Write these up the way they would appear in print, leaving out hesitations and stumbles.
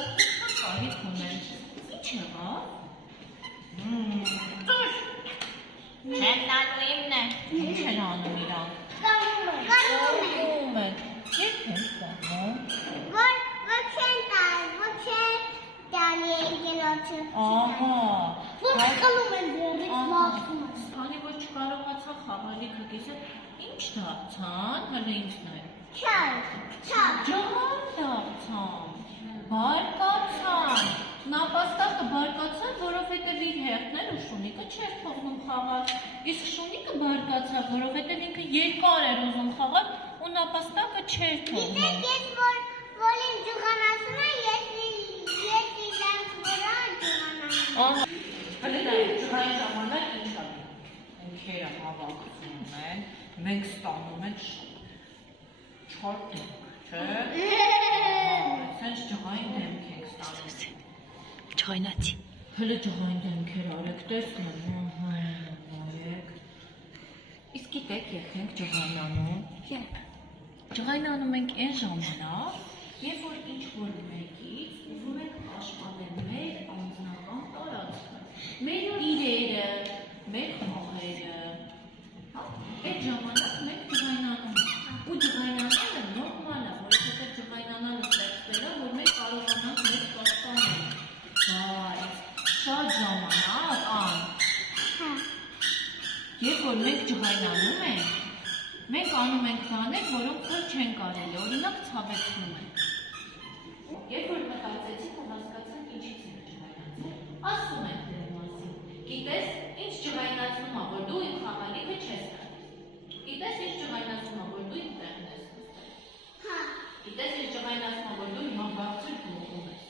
օգնության կարիք ունեն։ Ինչ եղավ։ Ծուր։ Չեն տալու իմն է։ Ինչ են անում իրանք։ Կալում են։ Երբ են տանում։ Որ չեն տալի եկելոչը։ Ահա։ Որ կալում են դերից լացում են։ Քանի որ չկարողացան խաղալիքը կիսել, ինչ դարձան, հələ ինքն է։ Չար։ Ջահան դարձան, բարկացան, նապաստակը բարկացան, որովհետև իր հերթն էր ու շունիկը չէր թողնում խաղալ, իսկ շունիկը բարկացավ, որովհետև ինքը երկար էր ուզում խաղալ ու նապաստակը չէր թողնում։ Գիտեք, ես որ ինձ ջղանացում են, ես իրանց վրա ջղանանում։ Ահա, հələ նայեք, ջղայի ժամանակ ինչ ա ընկերը հավաքվում են, մենք ստանում ենք չոր դեմք, չէ՞։ Սենց ջղային դեմք ենք ստանում։ Ջղայնացի։ Հələ ջղային դեմքեր արեք, տեսնեմ, նայեք։ Իսկ գիտեք, երբ ենք ջղայնանում։ Ջղայնանում ենք այն ժամանակ, երբ որ ինչ-որ մեկից ուզում ենք պաշտպանել մեր անձնական տարածքը, մեր իրերը, մեր խաղերը, այդ ժամանակ մենք ջղայնանում ենք, ու ջղայնանալը նորմալ է, որովհետև ջղայնանալը ստեղծվել է, որ մենք կարողանանք մեզ պաշտպանել, բայց շատ ժամանակ, երբ որ մենք ջղայնանում ենք, մենք անում ենք բաներ, որոնք թող չեն կարելի, օրինակ ցավեցնում ենք։ Երբ որ մտածեցինք ու հասկացանք ինչից ենք ջղայնացել, ասում ենք դրա մասին։ Գիտես, ինչ ջղայնացնում ա, որ դու իմ խաղալիքը չես տալիս։ Գիտես, ինչ ջղայնացնում ա, որ դու իմ տեղն ես նստել։ Գիտես, ինչ ջղայնացնում ա, որ դու հիմա բարձր գլուխում ես։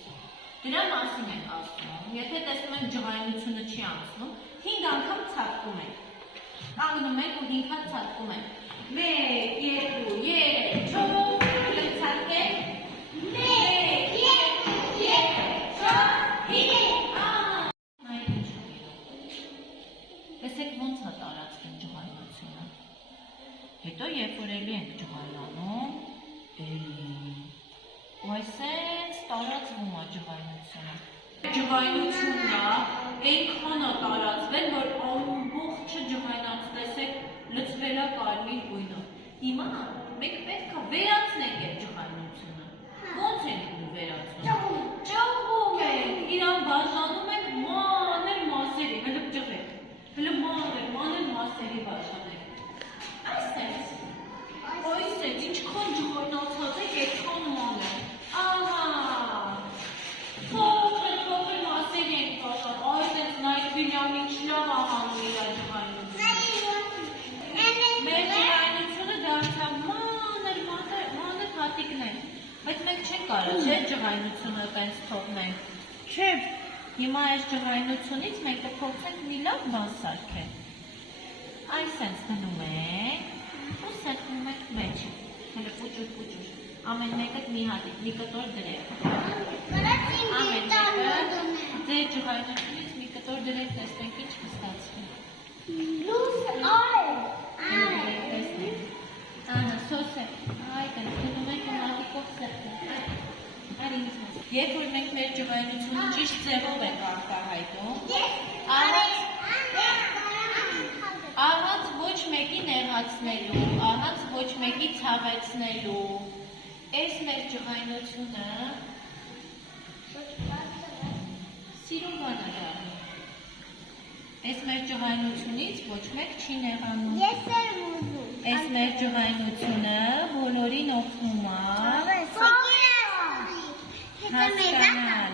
Դրա մասին ենք ասում։ Եթե տեսնում ենք ջղայնությունը չի անցնում, 5 անգամ ցատկում ենք։ Կանգնում ենք ու 5 հատ ցատկում ենք։ 1, 2, 3, 4, ցատկենք։ 1, 2, 3, 4, 5, տեսեք ոնց է տարածվում ջղայնությունը։ Հետո երբ որ էլի ենք ջղայնանում, ու այսպես տարածվում է ջղայնությունը։ Ջղայնությունն է այնքան է տարածվել, որ ամբողջը ջղայնած տեսեք լցվել է կարմիր գույնով։ Հիմա մենք պետք է վերացնենք այդ ջղայնությունը։ Ոնց ենք վերացնում։ Ճողում ենք, իրան բաժանում ենք մանր մասերի, հələ ջղեք, հələ մանր մասերի բաժանենք։ Այսպես, ինչքան ջղայնացած եք, այդքան մանր։ Ահա, փոքր մասերի ենք բաժան, այսպես նայք Վիլյամն ինչ լավ ա հանում իր ջղայնությունը։ Մեր ջղայնությունը դարձավ մանր հատիկներ, բայց մենք չենք կարող, չէ՞ ջղայնությունը տենց թողնենք։ Չէ, հիմա այս ջղայնությունից մենք կփորձենք մի լավ բան սարքել։ Այս սենց դնում ենք ու սեղմում ենք մեջ, հələ պուճուր, ամեն մեկը մի հատիկ, մի կտոր դրեք։ Ամեն մեկը ձեր ջղայնությունից մի կտոր դրեք, տեսնենք ինչ կստացվի։ Լուս այ։ Ահա, սոսե, այդ են, դնում ենք ու մատիկով սեղմում։ Արի ինձ մեզ։ Երբ որ մենք մեր ջղայնությունը ճիշտ ձևով ենք արտահայտում, առանց ոչ մեկի նեղացնելու, առանց ոչ մեկի ցավեցնելու, այս մեր ջղայնությունը սիրուն բան է դառնում։ Այս մեր ջղայնությունից ոչ մեկ չի նեղանում։ Ես եմ ուզում։ Այս մեր ջղայնությունը բոլորին օգնում է հասկանալ,